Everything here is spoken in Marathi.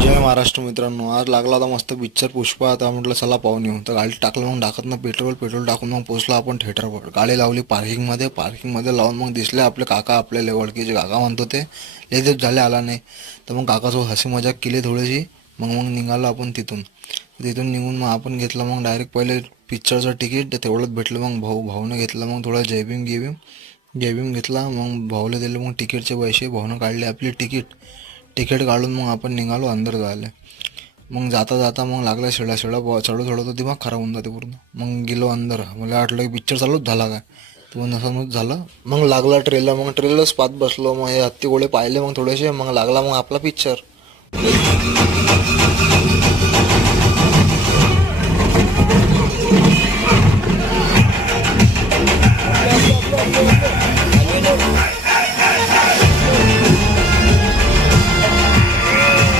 जय महाराष्ट्र मित्रांनो, आज लागला होता मस्त पिक्चर पुष्पा. आता म्हटलं चला पाहून येऊ. तर गाडी टाकलं, मग टाकत पेट्रोल टाकून मग पोचलो आपण थिएटरवर. गाडी लावली पार्किंगमध्ये लावून मग दिसले आपले काका, आपले ओळखीचे काका म्हणतो ते. लय दिवस झाले आला नाही. तर मग काकासोबत हसी मजाक केली थोडीशी. मग निघालो आपण तिथून. तिथून निघून मग आपण घेतलं मग डायरेक्ट पहिले पिक्चरचं तिकीट तेवढंच भेटलं. मग भाऊनं घेतलं मग थोडं जयभीम घेतला. मग भाऊला दिले मग तिकीटचे पैसे. भाऊनं काढले आपली तिकीट काढून मग आपण निघालो अंदर जायला. मग जाता जाता मग लागला शिळा चढत तर दिमाग खराब होऊन जाते पूर्ण. मग गेलो अंदर. मला वाटलं की पिक्चर चालूच झाला काय, तो नसंच झालं. मग लागला ट्रेलर. मग ट्रेलरच पाहत बसलो. मग हे हत्ती गोळे पाहिले मग थोडेसे. मग लागला मग आपला पिक्चर.